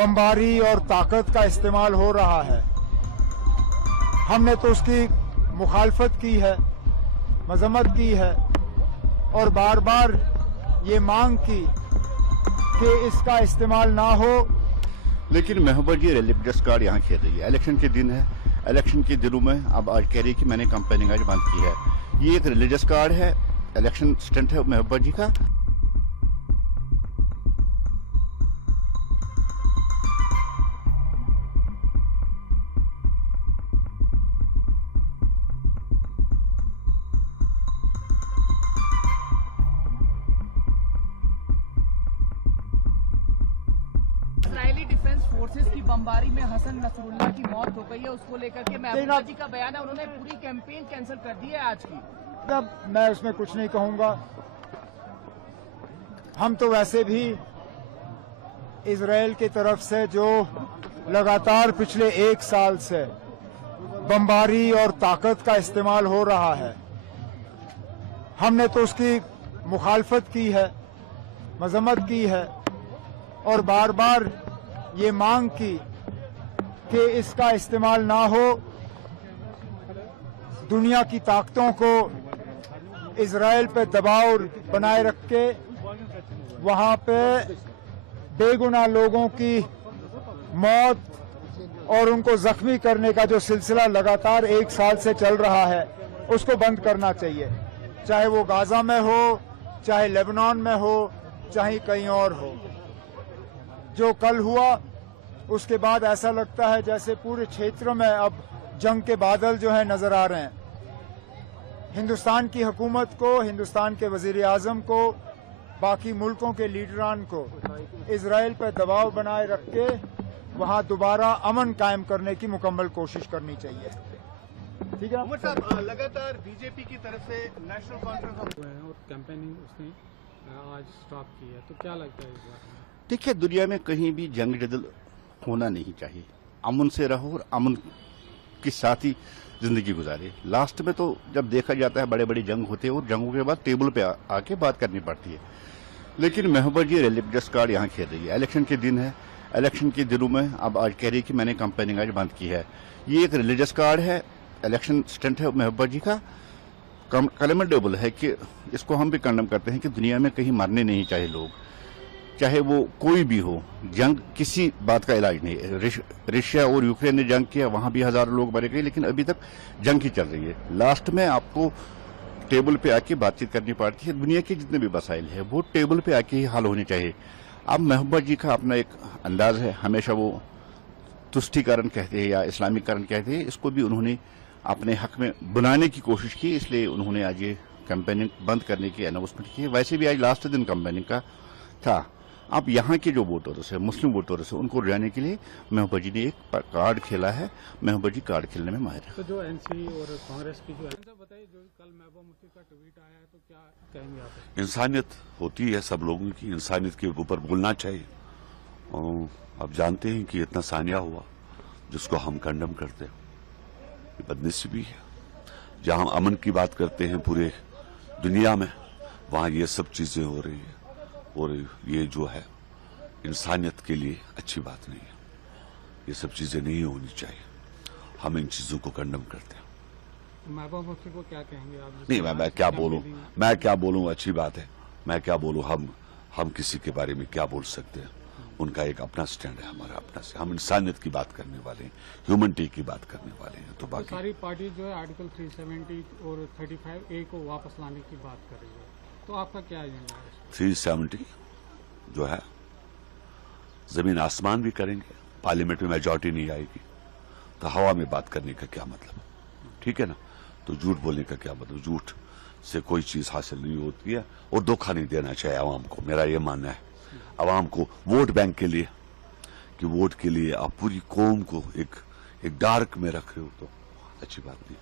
बमबारी और ताकत का इस्तेमाल हो रहा है। हमने तो उसकी मुखालफत की है, मजम्मत की है और बार बार ये मांग की कि इसका इस्तेमाल ना हो। लेकिन महबूबा जी रिलीजियस कार्ड यहाँ खेल रही है। इलेक्शन के दिन है, इलेक्शन के दिनों में अब आज कह रही है कि मैंने कैंपेनिंग आज बंद की है। ये एक रिलीजियस कार्ड है, इलेक्शन स्टंट है महबूबा जी का। इजरायली डिफेंस फोर्सेस की बमबारी में हसन नसरुल्लाह की मौत हो गई है, उसको लेकर के महबूबा जी का बयान है, उन्होंने पूरी कैंपेन कैंसिल कर दी है आज की। तब मैं उसमें कुछ नहीं कहूंगा। हम तो वैसे भी इजराइल की तरफ से जो लगातार पिछले 1 साल से बमबारी और ताकत का इस्तेमाल हो रहा है, हमने तो उसकी मुखालफत की है, मजम्मत की है और बार बार ये मांग की कि इसका इस्तेमाल ना हो। दुनिया की ताकतों को इजराइल पे दबाव बनाए रख के वहां पे बेगुनाह लोगों की मौत और उनको जख्मी करने का जो सिलसिला लगातार 1 साल से चल रहा है, उसको बंद करना चाहिए। चाहे वो गाजा में हो, चाहे लेबनान में हो, चाहे कहीं और हो। जो कल हुआ उसके बाद ऐसा लगता है जैसे पूरे क्षेत्र में अब जंग के बादल जो है नजर आ रहे हैं। हिंदुस्तान की हुकूमत को, हिंदुस्तान के वजीर आजम को, बाकी मुल्कों के लीडरान को इजराइल पर दबाव बनाए रख के वहां दोबारा अमन कायम करने की मुकम्मल कोशिश करनी चाहिए। ठीक है। उमर साहब, लगातार बीजेपी की तरफ से नेशनल कॉन्फ्रेंस और कैंपेनिंग उसने आज स्टॉप की है, तो क्या लगता है इस बारे में? देखिए, दुनिया में कहीं भी जंग जदल होना नहीं चाहिए। अमन से रहो और अमन के साथ ही जिंदगी गुजारे। लास्ट में तो जब देखा जाता है बड़े बड़े जंग होते हैं और जंगों के बाद टेबल पे आके बात करनी पड़ती है। लेकिन महबूबा जी रिलीजियस कार्ड यहाँ खेल रही है। इलेक्शन के दिन है, इलेक्शन के दिनों में अब आज कह रही है कि मैंने कैंपेनिंग आज बंद की है। ये एक रिलीजियस कार्ड है, इलेक्शन स्टंट है महबूबा जी का। कमेंडेबल है कि इसको हम भी कंडम करते हैं कि दुनिया में कहीं मरने नहीं चाहिए लोग, चाहे वो कोई भी हो। जंग किसी बात का इलाज नहीं है। रशिया और यूक्रेन ने जंग किया, वहां भी हजारों लोग मरे गए, लेकिन अभी तक जंग ही चल रही है। लास्ट में आपको टेबल पे आके बातचीत करनी पड़ती है। दुनिया के जितने भी मसाइल है वो टेबल पे आके ही हल होने चाहिए। अब महबूबा जी का अपना एक अंदाज है, हमेशा वो तुष्टीकरण कहते हैं या इस्लामीकरण कहते हैं, इसको भी उन्होंने अपने हक में बनाने की कोशिश की, इसलिए उन्होंने आज ये कैंपेनिंग बंद करने की अनाउंसमेंट की है। वैसे भी आज लास्ट दिन कैंपेनिंग का था। अब यहाँ के जो वोटर्स है, मुस्लिम वोटर्स है, उनको जाने के लिए महबूबा जी ने एक कार्ड खेला है। महबूबा जी कार्ड खेलने में माहिर है। तो जो एनसी और कांग्रेस की जो बताइए, जो कल महबूबा मुफ्ती का ट्वीट आया है, तो क्या कहेंगे आप? इंसानियत होती है सब लोगों की, इंसानियत के ऊपर बोलना चाहिए। और आप जानते हैं कि इतना सानिया हुआ जिसको हम कंडम करते हैं, ये बदनसीबी है। जहां हम अमन की बात करते हैं पूरे दुनिया में, वहां ये सब चीजें हो रही है और ये जो है इंसानियत के लिए अच्छी बात नहीं है। ये सब चीजें नहीं होनी चाहिए। हम इन चीजों को कंडम करते हैं। महबूबा मुफ्ती को क्या कहेंगे आप? नहीं, मैं क्या बोलूं, अच्छी बात है। मैं क्या बोलूं, हम किसी के बारे में क्या बोल सकते हैं? उनका एक अपना स्टैंड है, हमारा अपना से। हम इंसानियत की बात करने वाले हैं, ह्यूमनिटी की बात करने वाले हैं। तो बाकी सारी पार्टी जो है आर्टिकल 370 और 35A को वापस लाने की बात कर रही है, तो आपका क्या एजेंडा है? 370 जो है जमीन आसमान भी करेंगे, पार्लियामेंट में मेजॉरिटी नहीं आएगी, तो हवा में बात करने का क्या मतलब? ठीक है ना? तो झूठ बोलने का क्या मतलब? झूठ से कोई चीज हासिल नहीं होती है और धोखा नहीं देना चाहिए आवाम को। मेरा ये मानना है, आवाम को वोट बैंक के लिए, कि वोट के लिए आप पूरी कौम को एक डार्क में रख रहे हो, तो अच्छी बात नहीं।